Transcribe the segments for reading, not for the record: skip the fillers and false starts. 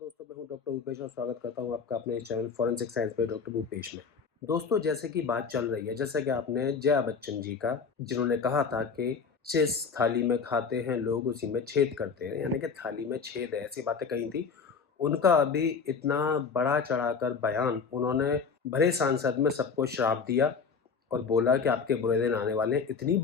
दोस्तों, मैं हूं डॉक्टर भूपेश और स्वागत करता हूं आपका अपने इस चैनल फॉरेंसिक साइंस पे डॉक्टर भूपेश में। दोस्तों, जैसे कि बात चल रही है, जैसे कि आपने जया बच्चन जी का, जिन्होंने कहा था कि जिस थाली में खाते हैं लोग उसी में छेद करते हैं, यानी कि थाली में छेद है, ऐसी बातें कही थी। उनका अभी इतना बड़ा चढ़ाकर बयान, उन्होंने भरे सांसद में सबको श्राप दिया और बोला कि आपके बुरे दिन आने वाले हैं। इतनी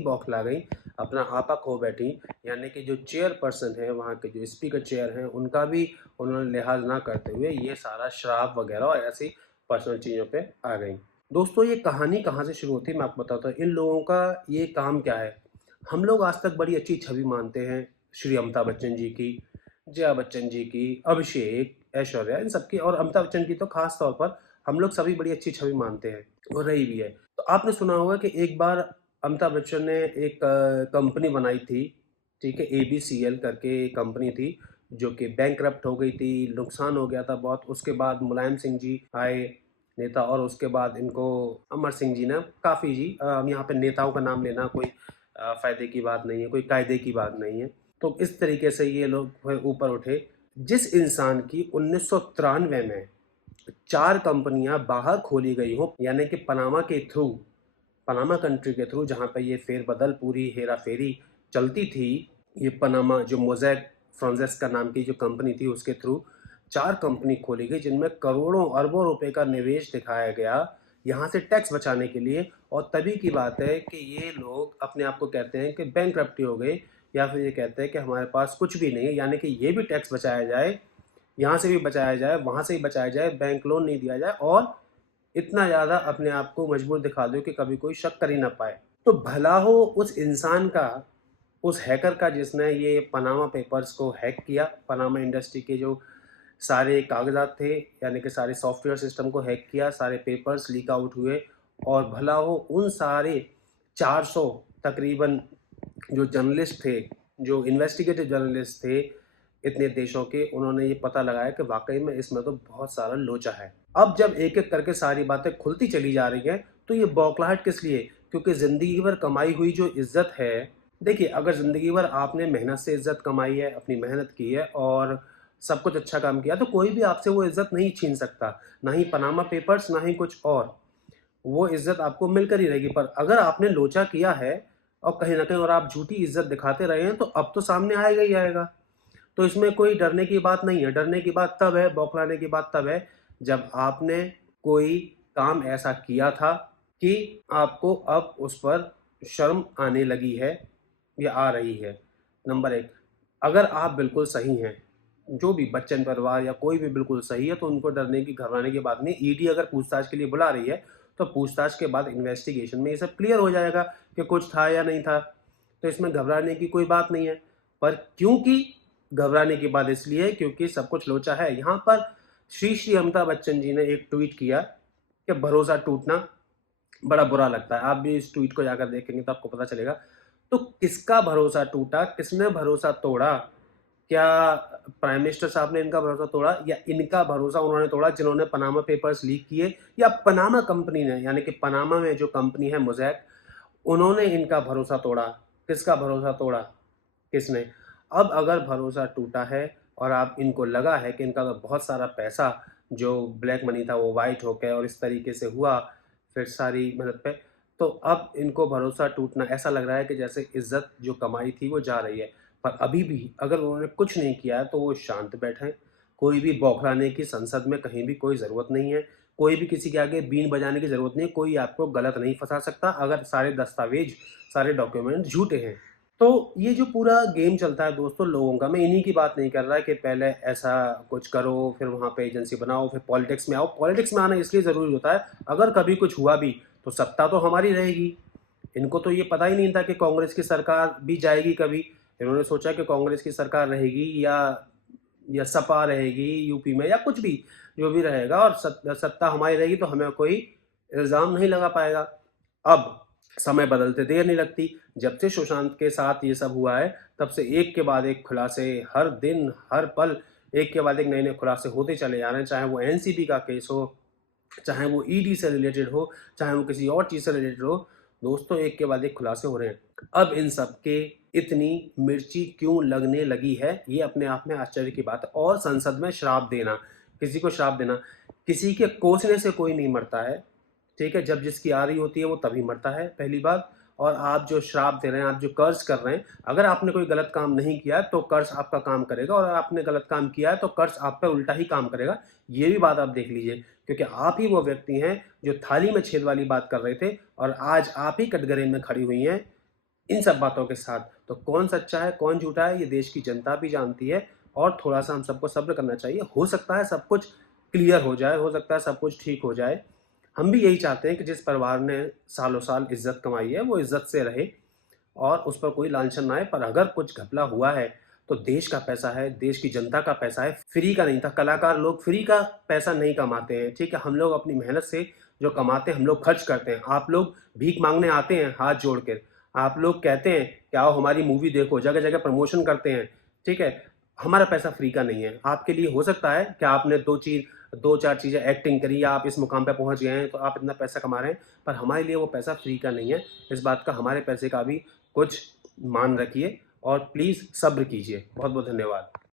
बौखला गई, अपना आपा खो बैठी। यानी कि जो चेयरपर्सन है, वहाँ के जो स्पीकर चेयर हैं, उनका भी उन्होंने लिहाज ना करते हुए ये सारा शराब वगैरह और ऐसी पर्सनल चीज़ों पे आ गई। दोस्तों, ये कहानी कहाँ से शुरू होती है मैं आपको बताता हूँ। इन लोगों का ये काम क्या है। हम लोग आज तक बड़ी अच्छी छवि मानते हैं श्री अमिताभ बच्चन जी की, जया बच्चन जी की, अभिषेक, ऐश्वर्या, इन सबकी, और अमिताभ बच्चन की तो खास तौर पर हम लोग सभी बड़ी अच्छी छवि मानते हैं और रही भी है। तो आपने सुना होगा कि एक बार अमिताभ बच्चन ने एक कंपनी बनाई थी, ठीक है, एबीसीएल करके कंपनी थी, जो कि बैंकरप्ट हो गई थी, नुकसान हो गया था बहुत। उसके बाद मुलायम सिंह जी आए नेता, और उसके बाद इनको अमर सिंह जी ने, काफ़ी जी, यहाँ पे नेताओं का नाम लेना कोई फ़ायदे की बात नहीं है, कोई कायदे की बात नहीं है। तो इस तरीके से ये लोग फिर ऊपर उठे। जिस इंसान की 1993 में 4 कंपनियां बाहर खोली गई हो, यानी कि पनामा कंट्री के थ्रू, जहाँ पे ये फेरबदल, पूरी हेरा फेरी चलती थी, ये पनामा जो मोज़ैक फ्रांसेस्का नाम की जो कंपनी थी, उसके थ्रू 4 कंपनी खोली गई, जिनमें करोड़ों अरबों रुपए का निवेश दिखाया गया यहाँ से टैक्स बचाने के लिए। और तभी की बात है कि ये लोग अपने आप को कहते हैं कि बैंकरप्टी हो गई, या फिर ये कहते हैं कि हमारे पास कुछ भी नहीं है, यानी कि ये भी टैक्स बचाया जाए, यहाँ से भी बचाया जाए, वहाँ से भी बचाया जाए, बैंक लोन नहीं दिया जाए, और इतना ज़्यादा अपने आप को मजबूर दिखा दो कि कभी कोई शक कर ही ना पाए। तो भला हो उस इंसान का, उस हैकर का, जिसने ये पनामा पेपर्स को हैक किया, पनामा इंडस्ट्री के जो सारे कागजात थे, यानी कि सारे सॉफ्टवेयर सिस्टम को हैक किया, सारे पेपर्स लीक आउट हुए। और भला हो उन सारे 400 तकरीबन जो जर्नलिस्ट थे, जो इन्वेस्टिगेटिव जर्नलिस्ट थे इतने देशों के, उन्होंने ये पता लगाया कि वाकई में इसमें तो बहुत सारा लोचा है। अब जब एक एक करके सारी बातें खुलती चली जा रही हैं, तो ये बौखलाहट किस लिए? क्योंकि ज़िंदगी भर कमाई हुई जो इज्जत है, देखिए, अगर ज़िंदगी भर आपने मेहनत से इज्जत कमाई है, अपनी मेहनत की है और सब कुछ अच्छा काम किया, तो कोई भी आपसे वो इज्जत नहीं छीन सकता। ना ही पनामा पेपर्स, ना ही कुछ और। वो इज्जत आपको मिलकर ही रहेगी। पर अगर आपने लोचा किया है और कहीं ना कहीं और आप झूठी इज्जत दिखाते रहे हैं, तो अब तो सामने आएगा ही आएगा। तो इसमें कोई डरने की बात नहीं है। डरने की बात तब है, बौखलाने की बात तब है, जब आपने कोई काम ऐसा किया था कि आपको अब उस पर शर्म आने लगी है या आ रही है। नंबर एक, अगर आप बिल्कुल सही हैं, जो भी बच्चन परिवार या कोई भी बिल्कुल सही है, तो उनको डरने की, घबराने की बात नहीं। ईडी अगर पूछताछ के लिए बुला रही है, तो पूछताछ के बाद इन्वेस्टिगेशन में ये सब क्लियर हो जाएगा कि कुछ था या नहीं था। तो इसमें घबराने की कोई बात नहीं है। पर क्योंकि घबराने की बात इसलिए है क्योंकि सब कुछ लोचा है। यहाँ पर श्री श्री अमिताभ बच्चन जी ने एक ट्वीट किया कि भरोसा टूटना बड़ा बुरा लगता है। आप भी इस ट्वीट को जाकर देखेंगे तो आपको पता चलेगा। तो किसका भरोसा टूटा, किसने भरोसा तोड़ा? क्या प्राइम मिनिस्टर साहब ने इनका भरोसा तोड़ा, या इनका भरोसा उन्होंने तोड़ा जिन्होंने पनामा पेपर्स लीक किए, या पनामा कंपनी ने, यानी कि पनामा में जो कंपनी है मोज़ैक, उन्होंने इनका भरोसा तोड़ा? किसका भरोसा तोड़ा, किसने? अब अगर भरोसा टूटा है और आप, इनको लगा है कि इनका तो बहुत सारा पैसा जो ब्लैक मनी था वो वाइट हो गया और इस तरीके से हुआ फिर सारी मेहनत पे, तो अब इनको भरोसा टूटना ऐसा लग रहा है कि जैसे इज्जत जो कमाई थी वो जा रही है। पर अभी भी अगर उन्होंने कुछ नहीं किया है तो वो शांत बैठे। कोई भी बौखलाने की संसद में कहीं भी कोई ज़रूरत नहीं है। कोई भी किसी के आगे बीन बजाने की ज़रूरत नहीं है। कोई आपको गलत नहीं फंसा सकता अगर सारे दस्तावेज, सारे डॉक्यूमेंट झूठे हैं। तो ये जो पूरा गेम चलता है दोस्तों लोगों का, मैं इन्हीं की बात नहीं कर रहा कि पहले ऐसा कुछ करो, फिर वहाँ पे एजेंसी बनाओ, फिर पॉलिटिक्स में आओ। पॉलिटिक्स में आना इसलिए ज़रूरी होता है, अगर कभी कुछ हुआ भी तो सत्ता तो हमारी रहेगी। इनको तो ये पता ही नहीं था कि कांग्रेस की सरकार भी जाएगी कभी। इन्होंने सोचा कि कांग्रेस की सरकार रहेगी या सपा रहेगी यूपी में, या कुछ भी जो भी रहेगा, और सत्ता हमारी रहेगी, तो हमें कोई इल्ज़ाम नहीं लगा पाएगा। अब समय बदलते देर नहीं लगती। जब से सुशांत के साथ ये सब हुआ है, तब से एक के बाद एक खुलासे, हर दिन हर पल एक के बाद एक नए नए खुलासे होते चले जा रहे हैं। चाहे वो एनसीबी का केस हो, चाहे वो ईडी से रिलेटेड हो, चाहे वो किसी और चीज़ से रिलेटेड हो। दोस्तों एक के बाद एक खुलासे हो रहे हैं। अब इन सब के इतनी मिर्ची क्यों लगने लगी है, ये अपने आप में आश्चर्य की बात है। और संसद में श्राप देना, किसी को श्राप देना, किसी के कोसने से कोई नहीं मरता है, ठीक है। जब जिसकी आ रही होती है वो तभी मरता है, पहली बात। और आप जो श्राप दे रहे हैं, आप जो कर्ज कर रहे हैं, अगर आपने कोई गलत काम नहीं किया तो कर्ज आपका काम करेगा, और अगर आपने गलत काम किया है तो कर्ज आप पर उल्टा ही काम करेगा। ये भी बात आप देख लीजिए, क्योंकि आप ही वो व्यक्ति हैं जो थाली में छेद वाली बात कर रहे थे, और आज आप ही कटघरे में खड़ी हुई हैं इन सब बातों के साथ। तो कौन सच्चा है कौन झूठा है, ये देश की जनता भी जानती है। और थोड़ा सा हम सबको सब्र करना चाहिए, हो सकता है सब कुछ क्लियर हो जाए, हो सकता है सब कुछ ठीक हो जाए। हम भी यही चाहते हैं कि जिस परिवार ने सालों साल इज्जत कमाई है वो इज्जत से रहे, और उस पर कोई लांछन ना आए। पर अगर कुछ घपला हुआ है तो देश का पैसा है, देश की जनता का पैसा है, फ्री का नहीं था। कलाकार लोग फ्री का पैसा नहीं कमाते हैं, ठीक है। हम लोग अपनी मेहनत से जो कमाते हैं हम लोग खर्च करते हैं। आप लोग भीख मांगने आते हैं हाथ जोड़ कर, आप लोग कहते हैं कि आओ हमारी मूवी देखो, जगह जगह प्रमोशन करते हैं, ठीक है। हमारा पैसा फ्री का नहीं है। आपके लिए हो सकता है कि आपने दो चार चीज़ें एक्टिंग करी या आप इस मुकाम पे पहुंच गए हैं तो आप इतना पैसा कमा रहे हैं, पर हमारे लिए वो पैसा फ्री का नहीं है। इस बात का, हमारे पैसे का भी कुछ मान रखिए, और प्लीज़ सब्र कीजिए। बहुत बहुत धन्यवाद।